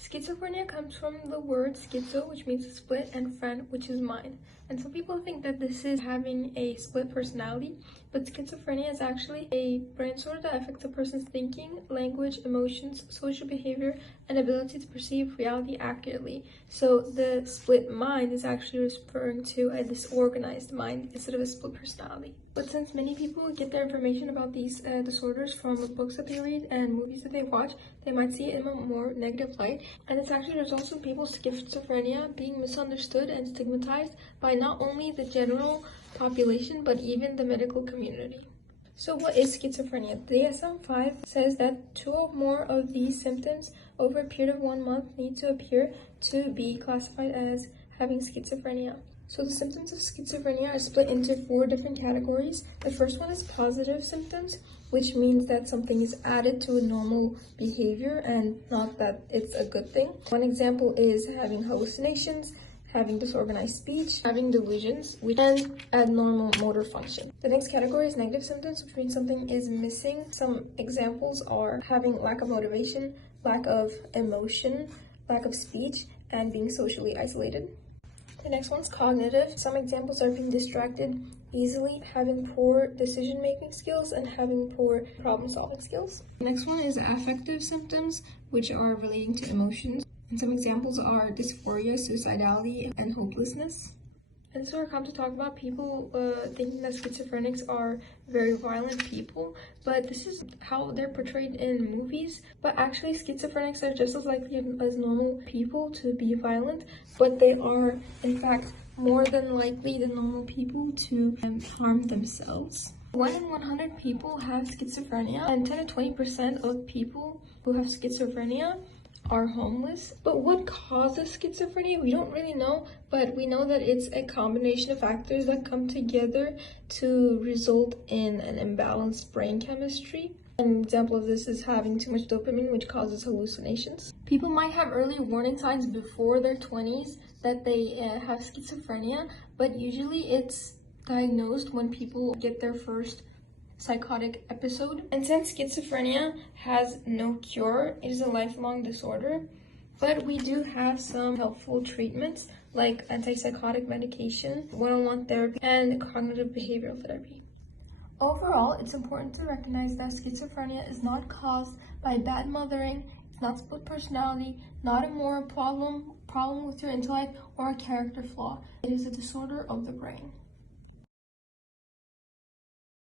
Schizophrenia comes from the word schizo, which means split, and phren, which is mind. And some people think that this is having a split personality, but schizophrenia is actually a brain disorder that affects a person's thinking, language, emotions, social behavior, and ability to perceive reality accurately. So the split mind is actually referring to a disorganized mind instead of a split personality. But since many people get their information about these disorders from books that they read and movies that they watch, they might see it in a more negative light. And this actually results in people's schizophrenia being misunderstood and stigmatized by not only the general population, but even the medical community. So what is schizophrenia? The DSM-5 says that 2 or more of these symptoms over a period of 1 month need to appear to be classified as having schizophrenia. So the symptoms of schizophrenia are split into 4 different categories. The first one is positive symptoms, which means that something is added to a normal behavior and not that it's a good thing. One example is having hallucinations, having disorganized speech, having delusions, and abnormal motor function. The next category is negative symptoms, which means something is missing. Some examples are having lack of motivation, lack of emotion, lack of speech, and being socially isolated. The next one's cognitive. Some examples are being distracted easily, having poor decision-making skills, and having poor problem-solving skills. The next one is affective symptoms, which are relating to emotions. And some examples are dysphoria, suicidality, and hopelessness. And so we're come to talk about people thinking that schizophrenics are very violent people, but this is how they're portrayed in movies. But actually, schizophrenics are just as likely as normal people to be violent, but they are, in fact, more than likely than normal people to harm themselves. 1 in 100 people have schizophrenia, and 10 to 20% of people who have schizophrenia are homeless. But what causes schizophrenia? We don't really know, but we know that it's a combination of factors that come together to result in an imbalanced brain chemistry. An example of this is having too much dopamine, which causes hallucinations. People might have early warning signs before their 20s that they have schizophrenia, but usually it's diagnosed when people get their first psychotic episode. And since schizophrenia has no cure, it is a lifelong disorder, but we do have some helpful treatments like antipsychotic medication, one-on-one therapy, and cognitive behavioral therapy. Overall, it's important to recognize that schizophrenia is not caused by bad mothering, it's not split personality, not a moral problem with your intellect, or a character flaw. It is a disorder of the brain.